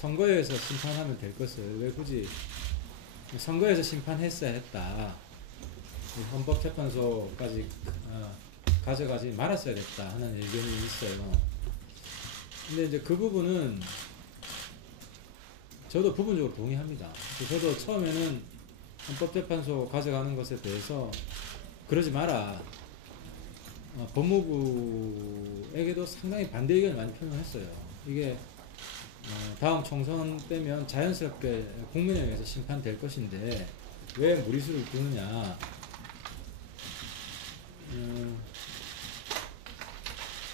선거에서 심판하면 될 것을 왜 굳이 선거에서 심판했어야 했다. 헌법재판소까지 가져가지 말았어야 됐다 하는 의견이 있어요. 근데 이제 그 부분은 저도 부분적으로 동의합니다. 저도 처음에는 헌법재판소 가져가는 것에 대해서 그러지 마라. 법무부에게도 상당히 반대 의견을 많이 표명했어요. 이게 다음 총선 때면 자연스럽게 국민에 의해서 심판될 것인데 왜 무리수를 두느냐.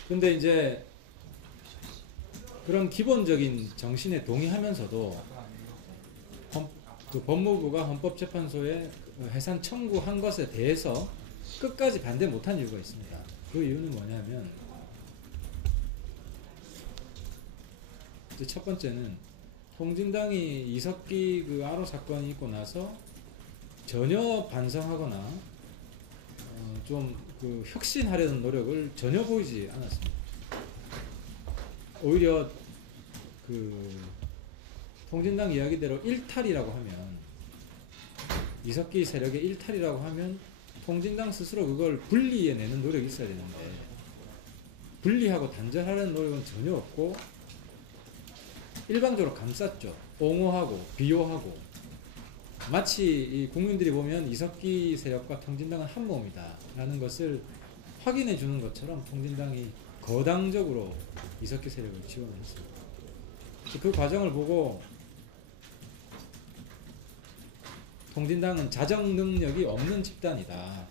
근데 이제 그런 기본적인 정신에 동의하면서도 그 법무부가 헌법재판소에 해산 청구한 것에 대해서 끝까지 반대 못한 이유가 있습니다. 그 이유는 뭐냐면 이제 첫 번째는 통진당이 이석기 그 아로 사건이 있고 나서 전혀 반성하거나 좀 그 혁신하려는 노력을 전혀 보이지 않았습니다. 오히려 그 통진당 이야기대로 일탈이라고 하면 이석기 세력의 일탈이라고 하면 통진당 스스로 그걸 분리해내는 노력이 있어야 되는데 분리하고 단절하려는 노력은 전혀 없고 일방적으로 감쌌죠. 옹호하고 비호하고 마치 이 국민들이 보면 이석기 세력과 통진당은 한 몸이다 라는 것을 확인해 주는 것처럼 통진당이 거당적으로 이석기 세력을 지원했습니다. 그 과정을 보고 통진당은 자정 능력이 없는 집단이다.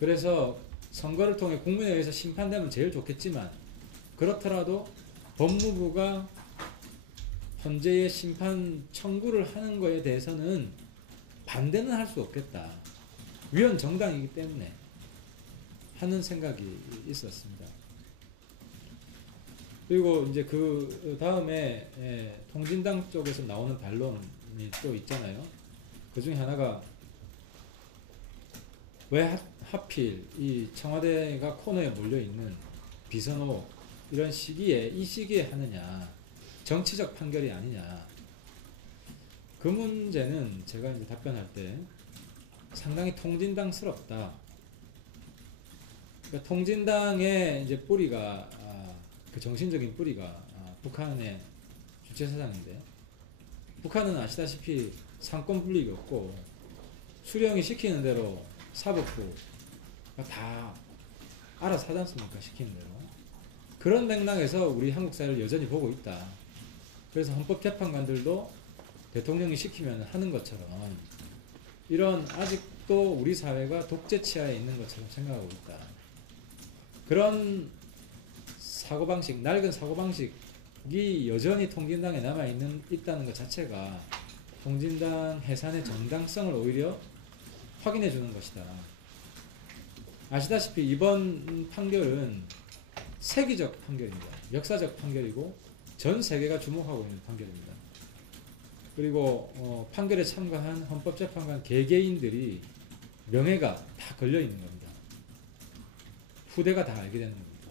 그래서 선거를 통해 국민에 의해서 심판되면 제일 좋겠지만 그렇더라도 법무부가 현재의 심판 청구를 하는 것에 대해서는 반대는 할 수 없겠다. 위헌 정당이기 때문에 하는 생각이 있었습니다. 그리고 이제 그 다음에 통진당 쪽에서 나오는 반론이 또 있잖아요. 그 중에 하나가 왜 하필 이 청와대가 코너에 몰려있는 비선호 이런 시기에 이 시기에 하느냐. 정치적 판결이 아니냐. 그 문제는 제가 이제 답변할 때 상당히 통진당스럽다. 그러니까 통진당의 이제 뿌리가 그 정신적인 뿌리가 북한의 주체사상인데 북한은 아시다시피 상권 분립이 없고 수령이 시키는 대로 사법부 다 알아서 하지 않습니까? 시키는 대로. 그런 맥락에서 우리 한국 사회를 여전히 보고 있다. 그래서 헌법재판관들도 대통령이 시키면 하는 것처럼 이런 아직도 우리 사회가 독재 치하에 있는 것처럼 생각하고 있다. 그런 사고방식, 낡은 사고방식이 여전히 통진당에 있다는 것 자체가 통진당 해산의 정당성을 오히려 확인해 주는 것이다. 아시다시피 이번 판결은 세기적 판결입니다. 역사적 판결이고 전 세계가 주목하고 있는 판결입니다. 그리고 판결에 참가한 헌법재판관 개개인들이 명예가 다 걸려있는 겁니다. 후대가 다 알게 되는 겁니다.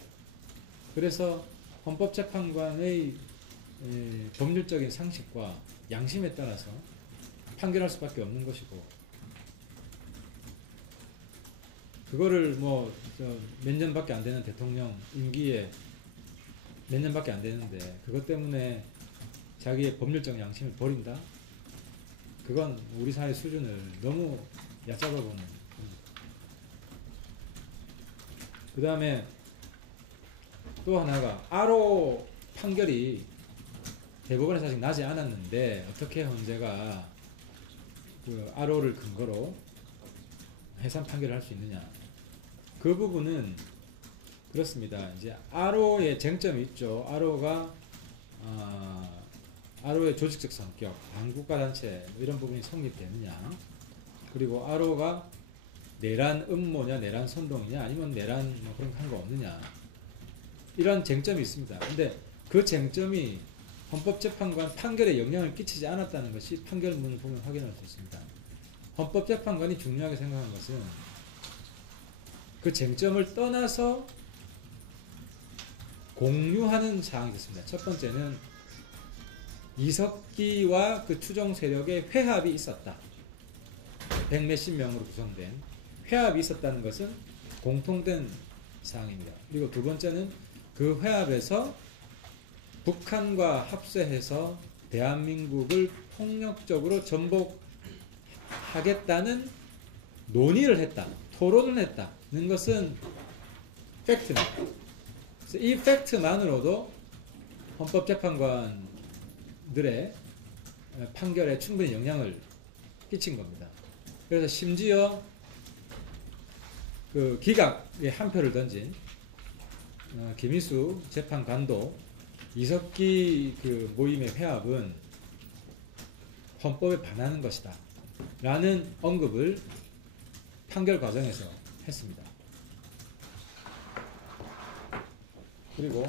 그래서 헌법재판관의 법률적인 상식과 양심에 따라서 판결할 수밖에 없는 것이고 그거를 뭐 몇 년밖에 안 되는 대통령 임기에 몇 년밖에 안 되는데 그것 때문에 자기의 법률적 양심을 버린다? 그건 우리 사회 수준을 너무 얕잡아보는. 그 다음에 또 하나가 아로 판결이 대법원에서 아직 나지 않았는데 어떻게 헌재가 그 아로를 근거로 해산 판결을 할 수 있느냐. 그 부분은 그렇습니다. 이제 아로의 쟁점이 있죠. 아로의 조직적 성격, 반국가단체 이런 부분이 성립되느냐. 그리고 아로가 내란 음모냐, 내란 선동이냐, 아니면 내란 뭐 그런 거 한 거 없느냐. 이런 쟁점이 있습니다. 근데 그 쟁점이 헌법재판관 판결에 영향을 끼치지 않았다는 것이 판결문을 보면 확인할 수 있습니다. 헌법재판관이 중요하게 생각한 것은 그 쟁점을 떠나서 공유하는 사항이 있습니다. 첫 번째는 이석기와 그 추종 세력의 회합이 있었다. 백 몇십 명으로 구성된 회합이 있었다는 것은 공통된 사항입니다. 그리고 두 번째는 그 회합에서 북한과 합세해서 대한민국을 폭력적으로 전복하겠다는 논의를 했다. 토론을 했다는 것은 팩트입니다. 그래서 이 팩트만으로도 헌법재판관들의 판결에 충분히 영향을 끼친 겁니다. 그래서 심지어 그 기각에 한 표를 던진 김희수 재판관도 이석기 그 모임의 회합은 헌법에 반하는 것이다 라는 언급을 판결 과정에서 했습니다. 그리고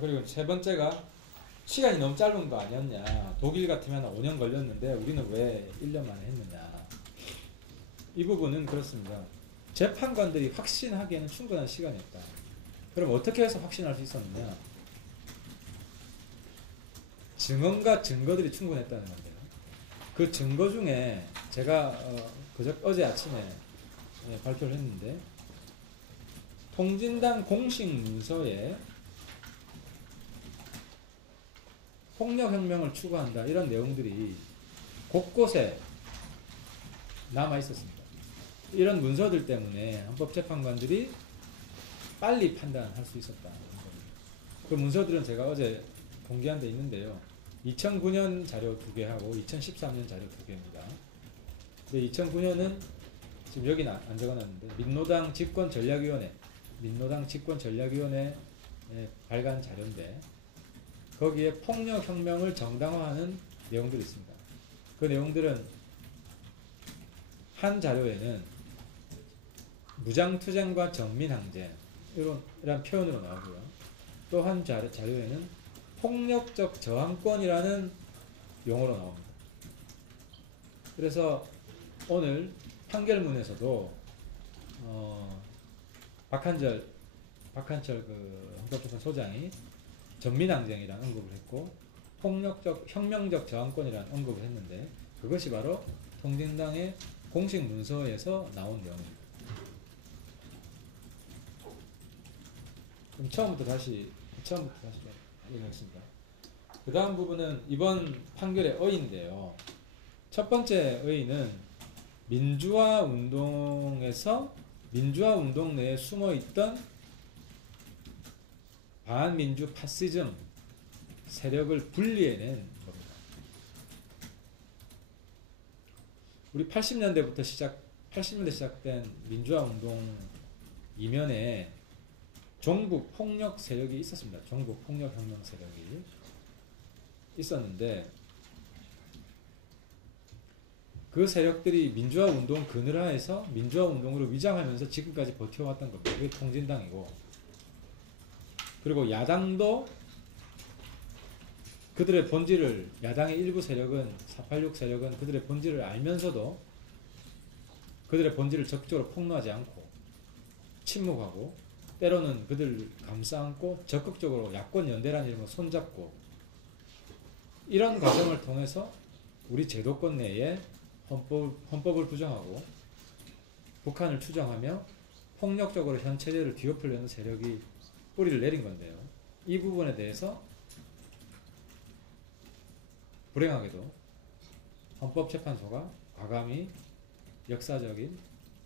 그리고 세 번째가 시간이 너무 짧은 거 아니었냐. 독일 같으면 5년 걸렸는데 우리는 왜 1년 만에 했느냐. 이 부분은 그렇습니다. 재판관들이 확신하기에는 충분한 시간이었다. 그럼 어떻게 해서 확신할 수 있었느냐. 증언과 증거들이 충분했다는 건데요. 그 증거 중에 제가 어제 아침에 발표를 했는데 통진당 공식 문서에 폭력혁명을 추구한다 이런 내용들이 곳곳에 남아 있었습니다. 이런 문서들 때문에 헌법재판관들이 빨리 판단할 수 있었다는 겁니다. 그 문서들은 제가 어제 공개한 데 있는데요. 2009년 자료 2개하고 2013년 자료 2개입니다. 근데 2009년은 지금 여기는 안 적어놨는데 민노당 집권전략위원회 발간 자료인데 거기에 폭력혁명을 정당화하는 내용들이 있습니다. 그 내용들은 한 자료에는 무장투쟁과 정민항쟁 이런 표현으로 나오고요. 또 한 자료에는 폭력적 저항권이라는 용어로 나옵니다. 그래서 오늘 판결문에서도 박한철 그 헌법재판 소장이 전민항쟁이라는 언급을 했고 혁명적 저항권이라는 언급을 했는데 그것이 바로 통진당의 공식 문서에서 나온 내용입니다. 그럼 처음부터 다시 얘기하겠습니다. 그 다음 부분은 이번 판결의 어휘인데요. 첫 번째 어휘는 민주화 운동 내에 숨어있던 반민주 파시즘 세력을 분리해낸 겁니다. 우리 80년대 시작된 민주화 운동 이면에 종북 폭력 세력이 있었습니다. 종북 폭력 혁명 세력이 있었는데 그 세력들이 민주화 운동 그늘하에서 민주화 운동으로 위장하면서 지금까지 버텨왔던 겁니다. 그게 통진당이고 그리고 야당도 그들의 본질을 야당의 일부 세력은 486 세력은 그들의 본질을 알면서도 그들의 본질을 적극적으로 폭로하지 않고 침묵하고 때로는 그들을 감싸안고 적극적으로 야권연대라는 이름으로 손잡고 이런 과정을 통해서 우리 제도권 내에 헌법을 부정하고 북한을 추정하며 폭력적으로 현 체제를 뒤엎으려는 세력이 뿌리를 내린 건데요. 이 부분에 대해서 불행하게도 헌법재판소가 과감히 역사적인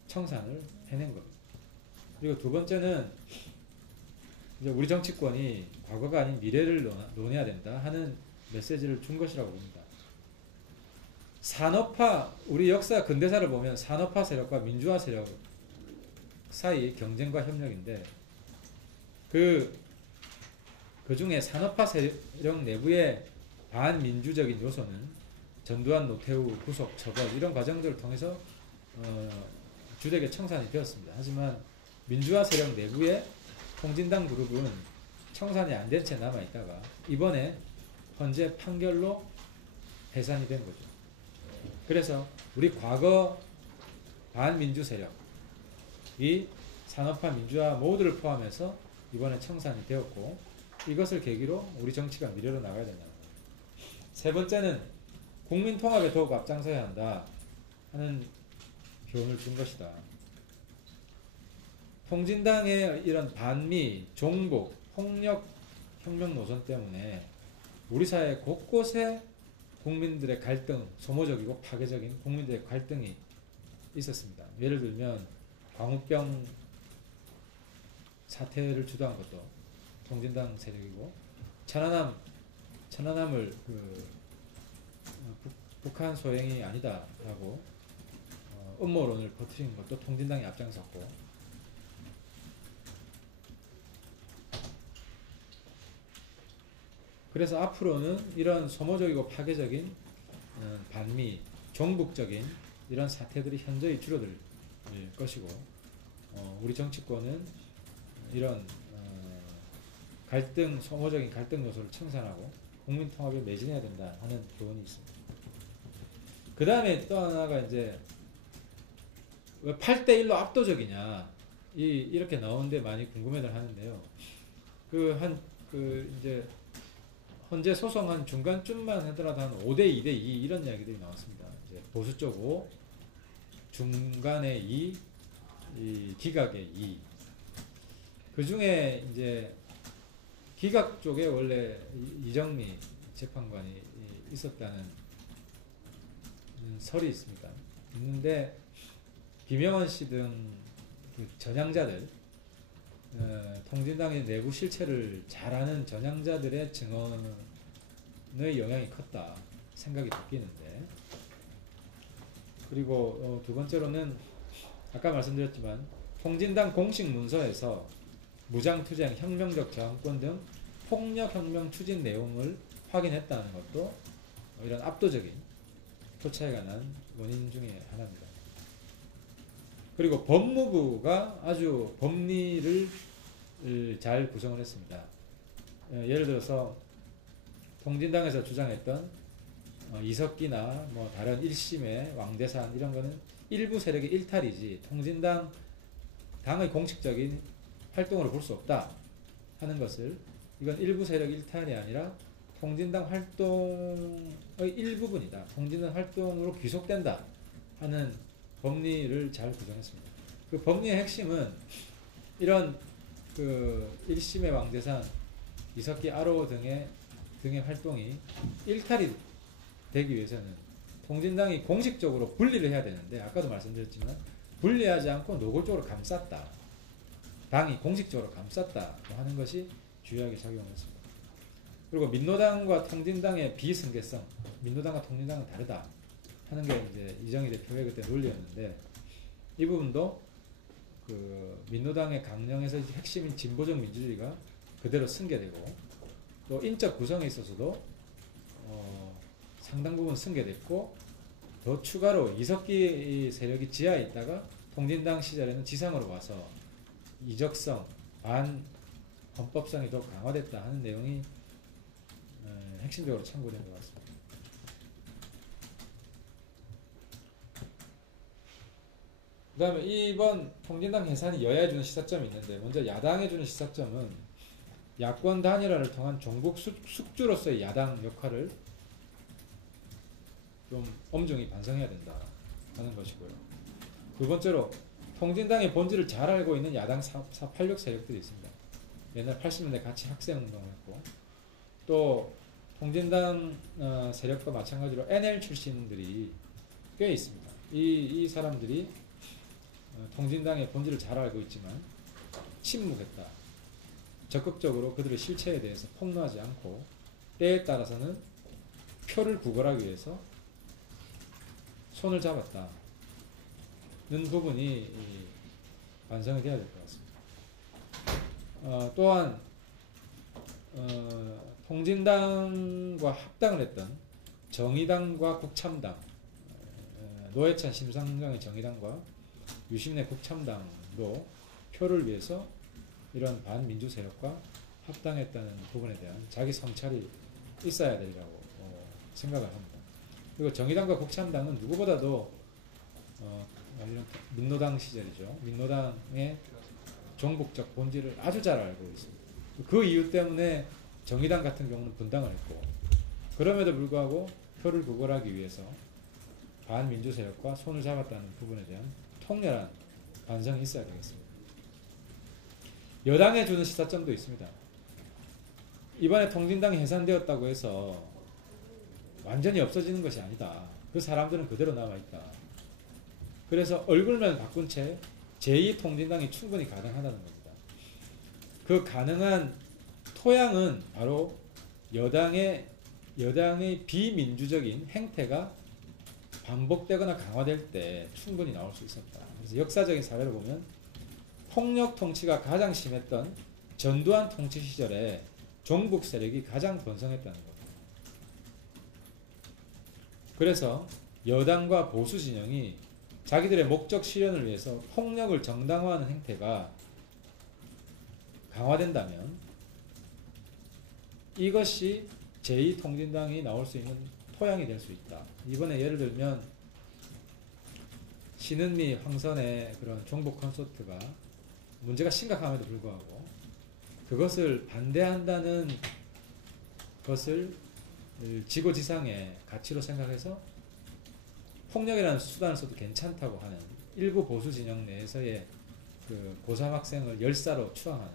청산을 해낸 겁니다. 그리고 두 번째는 이제 우리 정치권이 과거가 아닌 미래를 논해야 된다 하는 메시지를 준 것이라고 봅니다. 산업화, 우리 역사 근대사를 보면 산업화 세력과 민주화 세력 사이 경쟁과 협력인데 그 중에 산업화 세력 내부의 반민주적인 요소는 전두환, 노태우 구속, 처벌 이런 과정들을 통해서 주되게 청산이 되었습니다. 하지만 민주화 세력 내부의 통진당 그룹은 청산이 안 된 채 남아있다가 이번에 헌재 판결로 해산이 된 거죠. 그래서 우리 과거 반민주 세력이 산업화, 민주화 모두를 포함해서 이번에 청산이 되었고, 이것을 계기로 우리 정치가 미래로 나가야 된다. 세 번째는 국민 통합에 더욱 앞장서야 한다 하는 교훈을 준 것이다. 통진당의 이런 반미, 종북, 폭력, 혁명 노선 때문에 우리 사회 곳곳에 국민들의 갈등, 소모적이고 파괴적인 국민들의 갈등이 있었습니다. 예를 들면 광우병 사태를 주도한 것도 통진당 세력이고, 천안함을 북한 소행이 아니다라고 음모론을 퍼뜨린 것도 통진당이 앞장섰고, 그래서 앞으로는 이런 소모적이고 파괴적인 반미, 종북적인 이런 사태들이 현저히 줄어들 것이고, 우리 정치권은 이런 갈등, 소모적인 갈등 요소를 청산하고 국민 통합에 매진해야 된다 하는 교훈이 있습니다. 그 다음에 또 하나가 이제 왜 8대1로 압도적이냐 이렇게 나오는데 많이 궁금해들 하는데요. 이제 현재 소송한 중간쯤만 하더라도 한 5대 2대 2 이런 이야기들이 나왔습니다. 이제 보수 쪽 5, 중간에 2, 기각에 2. 그 중에 이제 기각 쪽에 원래 이정미 재판관이 있었다는 설이 있습니다. 있는데 김영원 씨 등 그 전향자들, 통진당의 내부 실체를 잘 아는 전향자들의 증언의 영향이 컸다 생각이 바뀌는데, 그리고 두 번째로는 아까 말씀드렸지만 통진당 공식 문서에서 무장투쟁, 혁명적 저항권 등 폭력혁명 추진 내용을 확인했다는 것도 이런 압도적인 표차이가 난 원인 중에 하나입니다. 그리고 법무부가 아주 법리를 잘 구성을 했습니다. 예를 들어서 통진당에서 주장했던 이석기나 뭐 다른 1심의 왕대산 이런 거는 일부 세력의 일탈이지 통진당 당의 공식적인 활동으로 볼 수 없다 하는 것을, 이건 일부 세력 일탈이 아니라 통진당 활동의 일부분이다, 통진당 활동으로 귀속된다 하는 법리를 잘 구성했습니다. 그 법리의 핵심은 이런 그 1심의 왕대산, 이석기 아로 등의 활동이 일탈이 되기 위해서는 통진당이 공식적으로 분리를 해야 되는데, 아까도 말씀드렸지만 분리하지 않고 노골적으로 감쌌다, 당이 공식적으로 감쌌다 하는 것이 주요하게 작용했습니다. 그리고 민노당과 통진당의 비승계성, 민노당과 통진당은 다르다 하는 게 이제 이정희 대표의 그때 논리였는데, 이 부분도 그 민노당의 강령에서 핵심인 진보적 민주주의가 그대로 승계되고, 또 인적 구성에 있어서도 상당 부분 승계됐고, 더 추가로 이석기 세력이 지하에 있다가 통진당 시절에는 지상으로 와서 이적성, 반헌법성이 더 강화됐다 하는 내용이 핵심적으로 참고된 것 같습니다. 그 다음에 이번 통진당 해산이 여야에 주는 시사점이 있는데, 먼저 야당에 주는 시사점은 야권 단일화를 통한 종북 숙주로서의 야당 역할을 좀 엄중히 반성해야 된다 하는 것이고요. 두 번째로 통진당의 본질을 잘 알고 있는 야당 486 세력들이 있습니다. 옛날 80년대 같이 학생운동을 했고, 또 통진당 세력과 마찬가지로 NL 출신들이 꽤 있습니다. 이 사람들이 통진당의 본질을 잘 알고 있지만 침묵했다. 적극적으로 그들의 실체에 대해서 폭로하지 않고 때에 따라서는 표를 구걸하기 위해서 손을 잡았다는 부분이 반성이 되어야 될 것 같습니다. 또한 통진당과 합당을 했던 정의당과 국참당, 노회찬 심상정의 정의당과 유심내 국참당도 표를 위해서 이런 반민주 세력과 합당했다는 부분에 대한 자기 성찰이 있어야 되리라고 생각을 합니다. 그리고 정의당과 국민의당은 누구보다도 이런 민노당 시절이죠. 민노당의 종북적 본질을 아주 잘 알고 있습니다. 그 이유 때문에 정의당 같은 경우는 분당을 했고, 그럼에도 불구하고 표를 구걸하기 위해서 반민주 세력과 손을 잡았다는 부분에 대한 통렬한 반성이 있어야 되겠습니다. 여당에 주는 시사점도 있습니다. 이번에 통진당이 해산되었다고 해서 완전히 없어지는 것이 아니다. 그 사람들은 그대로 남아있다. 그래서 얼굴만 바꾼 채 제2통진당이 충분히 가능하다는 겁니다. 그 가능한 토양은 바로 여당의 비민주적인 행태가 반복되거나 강화될 때 충분히 나올 수 있었다. 그래서 역사적인 사례를 보면 폭력 통치가 가장 심했던 전두환 통치 시절에 종북 세력이 가장 번성했다는 겁니다. 그래서 여당과 보수 진영이 자기들의 목적 실현을 위해서 폭력을 정당화하는 행태가 강화된다면 이것이 제2통진당이 나올 수 있는 토양이 될 수 있다. 이번에 예를 들면 신은미, 황선의 그런 종북 콘서트가 문제가 심각함에도 불구하고 그것을 반대한다는 것을 지고지상의 가치로 생각해서 폭력이라는 수단을 써도 괜찮다고 하는 일부 보수 진영 내에서의 그 고3 학생을 열사로 추앙하는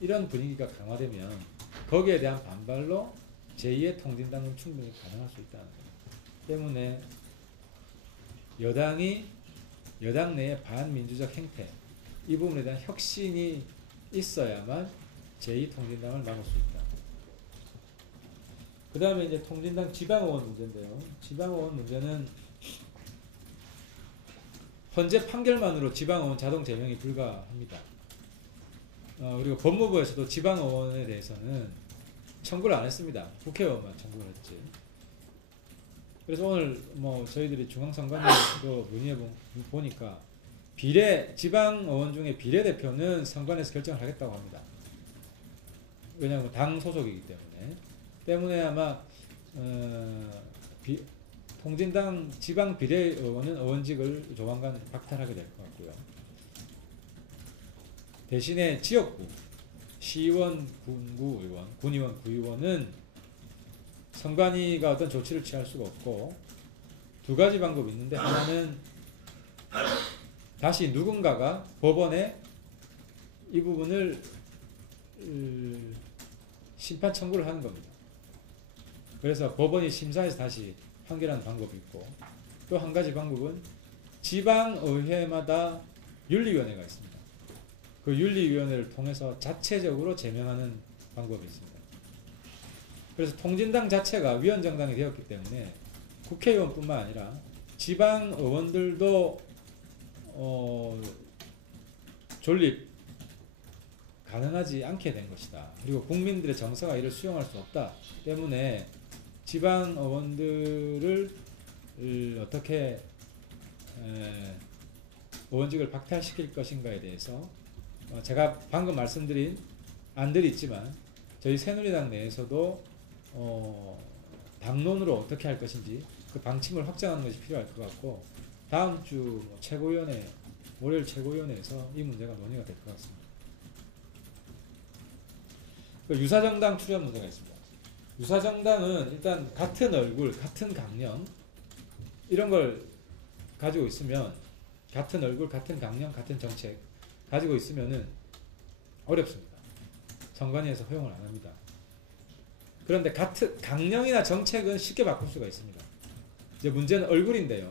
이런 분위기가 강화되면 거기에 대한 반발로 제2의 통진당은 충분히 가능할 수 있다는 겁니다. 때문에 여당 내의 반민주적 행태, 이 부분에 대한 혁신이 있어야만 제2통진당을 막을 수 있다. 그 다음에 이제 통진당 지방의원 문제인데요. 지방의원 문제는 헌재 판결만으로 지방의원 자동 제명이 불가합니다. 그리고 법무부에서도 지방의원에 대해서는 청구를 안 했습니다. 국회의원만 청구를 했지. 그래서 오늘 뭐 저희들이 중앙선관위도 문의해 보니까 지방의원 중에 비례대표는 선관위에서 결정을 하겠다고 합니다. 왜냐하면 당 소속이기 때문에 아마 통진당 지방 비례의원은 의원직을 조만간 박탈하게 될 것 같고요. 대신에 지역구 시의원, 군구의원, 군의원, 구의원은 선관위가 어떤 조치를 취할 수가 없고 두 가지 방법이 있는데, 하나는 다시 누군가가 법원에 이 부분을 심판 청구를 하는 겁니다. 그래서 법원이 심사해서 다시 판결하는 방법이 있고, 또 한 가지 방법은 지방의회마다 윤리위원회가 있습니다. 그 윤리위원회를 통해서 자체적으로 제명하는 방법이 있습니다. 그래서 통진당 자체가 위원정당이 되었기 때문에 국회의원뿐만 아니라 지방의원들도 존립 가능하지 않게 된 것이다. 그리고 국민들의 정서가 이를 수용할 수 없다 때문에 지방의원들을 어떻게 의원직을 박탈시킬 것인가에 대해서 제가 방금 말씀드린 안들이 있지만 저희 새누리당 내에서도 당론으로 어떻게 할 것인지 그 방침을 확정하는 것이 필요할 것 같고, 다음 주 최고위원회, 월요일 최고위원회에서 이 문제가 논의가 될 것 같습니다. 유사정당 출연 문제가 있습니다. 유사정당은 일단 같은 얼굴, 같은 강령 이런 걸 가지고 있으면, 같은 얼굴, 같은 강령, 같은 정책 가지고 있으면은 어렵습니다. 선관위에서 허용을 안 합니다. 그런데 같은 강령이나 정책은 쉽게 바꿀 수가 있습니다. 이제 문제는 얼굴인데요.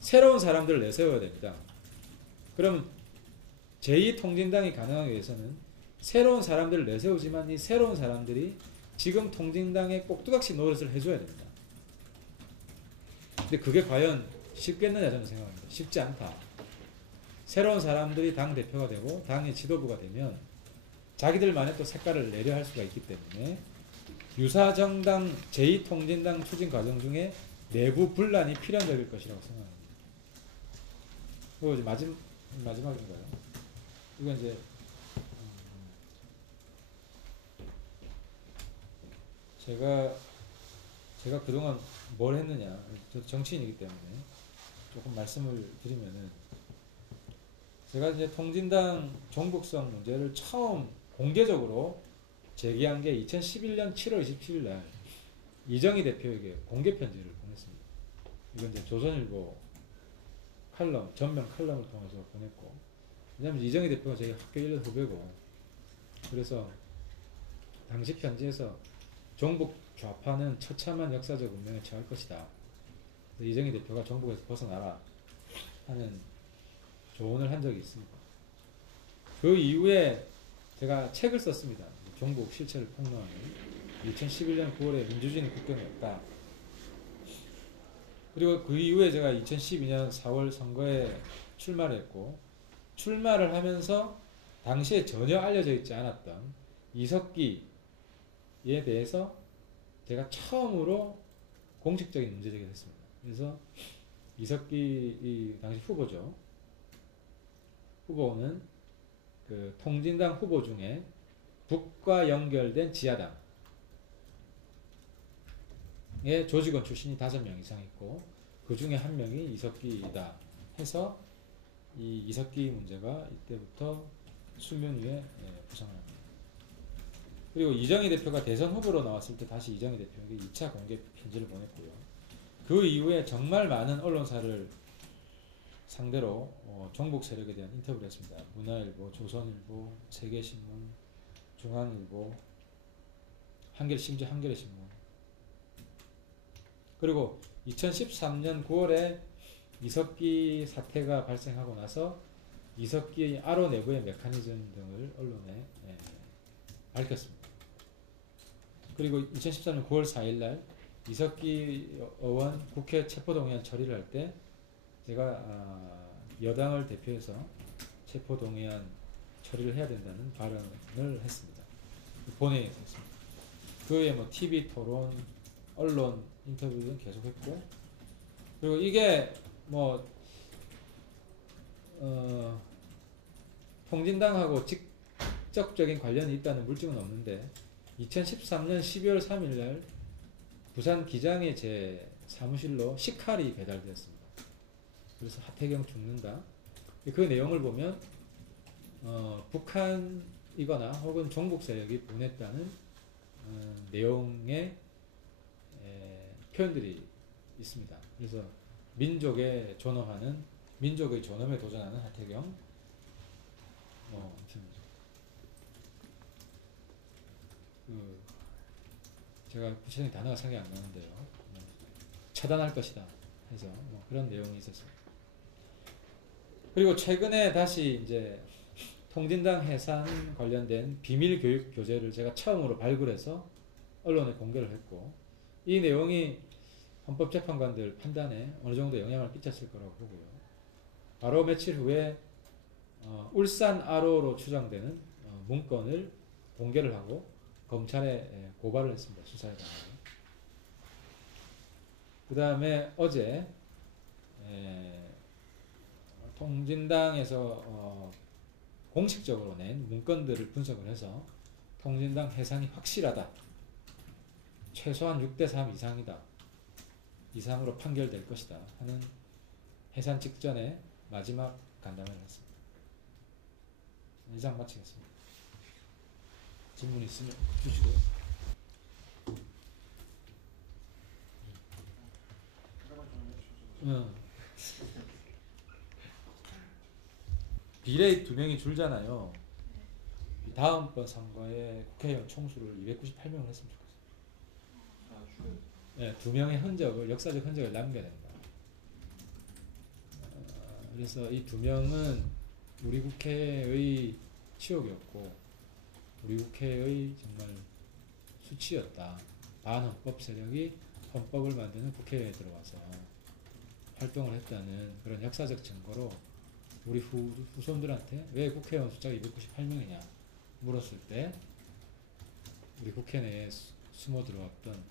새로운 사람들을 내세워야 됩니다. 그러면 제2통진당이 가능하기 위해서는 새로운 사람들을 내세우지만 이 새로운 사람들이 지금 통진당에 꼭두각시 노릇을 해줘야 됩니다. 근데 그게 과연 쉽겠느냐 저는 생각합니다. 쉽지 않다. 새로운 사람들이 당 대표가 되고 당의 지도부가 되면 자기들만의 또 색깔을 내려 할 수가 있기 때문에 유사정당 제2통진당 추진 과정 중에 내부 분란이 필연적일 것이라고 생각합니다. 그리고 이제 마지막인가요? 이건 이제 제가 제가 그동안 뭘 했느냐, 저도 정치인이기 때문에 조금 말씀을 드리면은, 제가 이제 통진당 종북성 문제를 처음 공개적으로 제기한 게 2011년 7월 27일 날 이정희 대표에게 공개 편지를 보냈습니다. 이건 이제 조선일보 칼럼, 전면 칼럼을 통해서 보냈고, 왜냐면 이정희 대표가 저희 학교 1년 후배고, 그래서 당시 편지에서 종북 좌파는 처참한 역사적 운명에 처할 것이다. 이정희 대표가 종북에서 벗어나라 하는 조언을 한 적이 있습니다. 그 이후에 제가 책을 썼습니다. 종북 실체를 폭로하는 2011년 9월에 민주주의는 국경이 없다. 그리고 그 이후에 제가 2012년 4월 선거에 출마를 했고, 출마를 하면서 당시에 전혀 알려져 있지 않았던 이석기에 대해서 제가 처음으로 공식적인 문제 제기를 했습니다. 그래서 이석기 이 당시 후보죠. 후보는 그 통진당 후보 중에 북과 연결된 지하당의 조직원 출신이 5명 이상 있고, 그 중에 한 명이 이석기이다 해서 이 이석기 문제가 이때부터 수면 위에 부상을 합니다. 그리고 이정희 대표가 대선 후보로 나왔을 때 다시 이정희 대표에게 2차 공개 편지를 보냈고요. 그 이후에 정말 많은 언론사를 상대로 종북 세력에 대한 인터뷰를 했습니다. 문화일보, 조선일보, 세계신문, 중앙일보, 심지어 한겨레 신문. 그리고 2013년 9월에 이석기 사태가 발생하고 나서 이석기의 아로 내부의 메커니즘 등을 언론에 밝혔습니다. 그리고 2013년 9월 4일날 이석기 의원 국회 체포동의안 처리를 할 때 제가 여당을 대표해서 체포동의안 처리를 해야 된다는 발언을 했습니다. 본회의에서 했습니다. 그 외에 뭐 TV 토론, 언론 인터뷰 등 계속했고, 그리고 이게 뭐 통진당하고 직접적인 관련이 있다는 물증은 없는데 2013년 12월 3일날 부산 기장의 제 사무실로 식칼이 배달되었습니다. 그래서 하태경 죽는다. 그 내용을 보면 북한이거나 혹은 종북 세력이 보냈다는 내용의 표현들이 있습니다. 그래서 민족의 존엄에 도전하는 하태경, 제가 구체적인 단어가 생각이 안 나는데요. 처단할 것이다 해서 그런 내용이 있었습니다. 그리고 최근에 다시 이제 통진당 해산 관련된 비밀 교육 교재를 제가 처음으로 발굴해서 언론에 공개를 했고, 이 내용이 헌법재판관들 판단에 어느 정도 영향을 끼쳤을 거라고 보고요. 바로 며칠 후에 울산 아로로 추정되는 문건을 공개를 하고 검찰에 고발을 했습니다. 수사해달라고. 그 다음에 어제 통진당에서 공식적으로 낸 문건들을 분석을 해서 통진당 해산이 확실하다, 최소한 6대3 이상이다, 이상으로 판결될 것이다 하는 해산 직전에 마지막 간담회를 했습니다. 이상 마치겠습니다. 질문 있으면 주시고요. 비례 2명이 줄잖아요. 다음번 선거에 국회의원 총수를 298명을 했으면 좋겠어요. 네, 2명의 역사적 흔적을 남겨야 된다. 그래서 이 2명은 우리 국회의 치욕이었고, 우리 국회의 정말 수치였다. 반헌법 세력이 헌법을 만드는 국회에 들어와서 활동을 했다는 그런 역사적 증거로 우리 후손들한테 왜 국회의원 숫자가 298명이냐 물었을 때 우리 국회 내에 숨어 들어왔던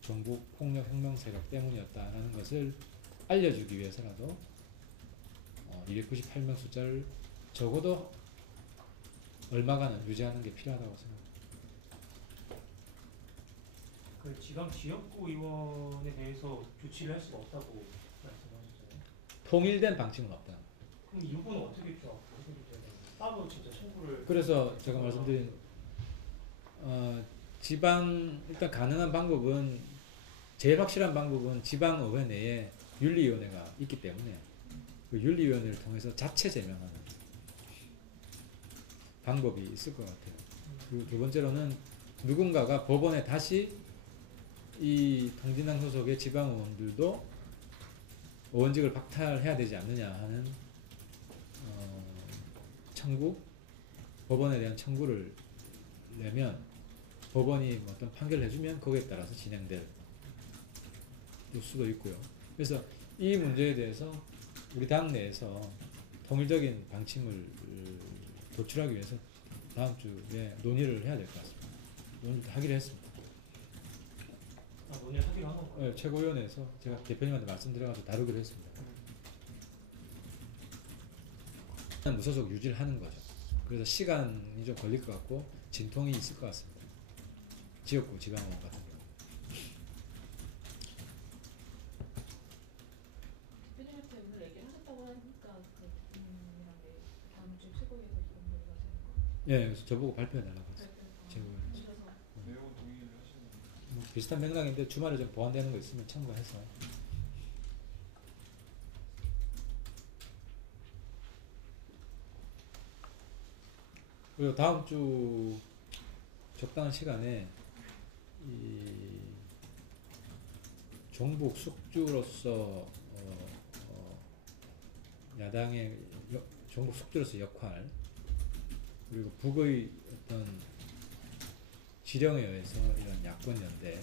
종북 폭력 혁명 세력 때문이었다라는 것을 알려주기 위해서라도 298명 숫자를 적어도 얼마간은 유지하는 게 필요하다고 생각합니다. 그 지방 지역구 의원에 대해서 조치를 할 수가 없다고 말씀하셨잖아요. 통일된 방침은 없다. 그럼 이분은 어떻게 좀 어떻게 돼야 되나요? 따로 진짜 청구를. 그래서 제가 말씀드린 지방 일단 가능한 방법은 제일 확실한 방법은 지방의회 내에 윤리위원회가 있기 때문에 그 윤리위원회를 통해서 자체 제명하는 방법이 있을 것 같아요. 그리고 두 번째로는 누군가가 법원에 다시 이 통진당 소속의 지방의원들도 의원직을 박탈해야 되지 않느냐 하는 청구, 법원에 대한 청구를 내면 법원이 뭐 어떤 판결을 해주면 거기에 따라서 진행될 수도 있고요. 그래서 이 문제에 대해서 우리 당 내에서 통일적인 방침을 도출하기 위해서 다음 주에 논의를 해야 될 것 같습니다. 논의를 하기로 했습니다. 논의를 하기로 한 건가요? 네, 최고위원회에서 제가 대표님한테 말씀드려가지고 다루기로 했습니다. 무소속 유지를 하는 거죠. 그래서 시간이 좀 걸릴 것 같고 진통이 있을 것 같습니다. 지역구 지방의원 같은 경우. 대표님한테 오늘 얘기를 하셨다고 하니까 그 대표님이랑 다음 주 최고위에서 이런 논의가 되는 거. 예, 그래서 저보고 발표해달라고 했어요. 최고위원. 내용 동의를 하시는 뭐 비슷한 맥락인데 주말에 좀 보완되는 거 있으면 첨부해서. 그리고 다음 주 적당한 시간에 이 종북 숙주로서 야당의 종북 숙주로서 역할 그리고 북의 어떤 지령에 의해서 이런 야권 연대가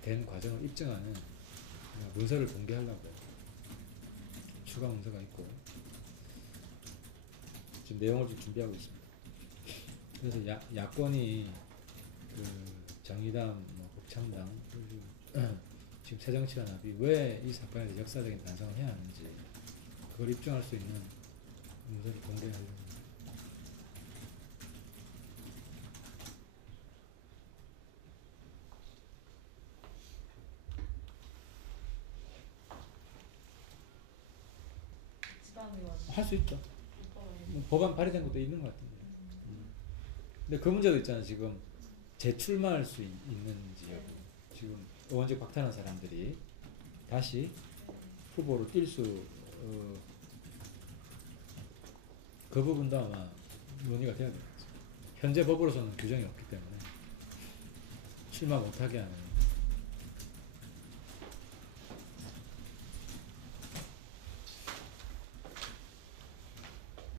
된 과정을 입증하는 문서를 공개하려고 추가 문서가 있고 지금 내용을 좀 준비하고 있습니다. 그래서 야권이 그 정의당, 뭐 국창당, 지금 새정치연합이 왜 이 사건에 대해서 역사적인 반성을 해야 하는지 그걸 입증할 수 있는 문서를 공개하려고 합니다. 지방의원 할 수 있죠. 오빠가 뭐 법안 발의된 것도 있는 것 같은데. 근데 그 문제도 있잖아요. 지금 재출마할 수 있는지 여부. 지금 의원직 박탈한 사람들이 다시 후보로 뛸 수, 그 부분도 아마 논의가 돼야 될 것 같습니다. 현재 법으로서는 규정이 없기 때문에 출마 못하게 하는